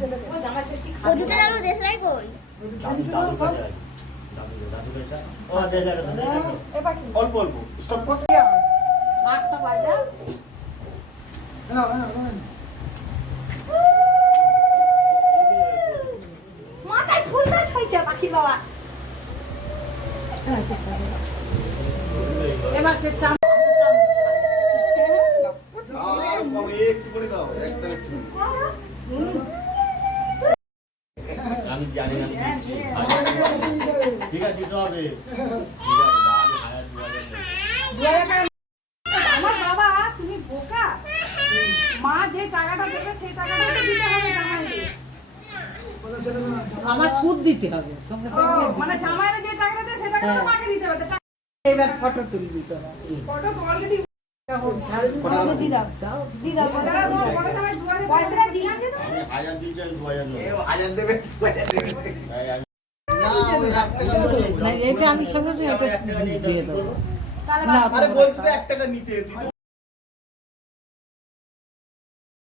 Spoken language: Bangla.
ও দুটো জানো দেশলাই কই অল্প অল্প স্টপ কর আটটা বাজা মাথায় ফুলটা ছইছে পাখি বাবা এবার সে চাম একটু করে দাও একটা আমি জানি না ঠিক আছে দিতে হবে আমার বাবা তুমি বোকা মা যে টাকাটা দেবে সেই টাকাটা দিতে হবে জামাইকে আমার সুদ দিতে হবে সঙ্গে সঙ্গে মানে জামাইরা যে টাকাটা দেয় সেই টাকাটা মাকে দিতে হবে এবার ফটো তুলবি তোরা ফটো তো অলরেডি পয়সাটা দিলাম যে আমি 1000 দিতে 2000 নেব 1000 দেবে এটা আমি সঙ্গে সঙ্গে এটা দিয়ে দেবো আরে বলতে 1 টাকা নিতে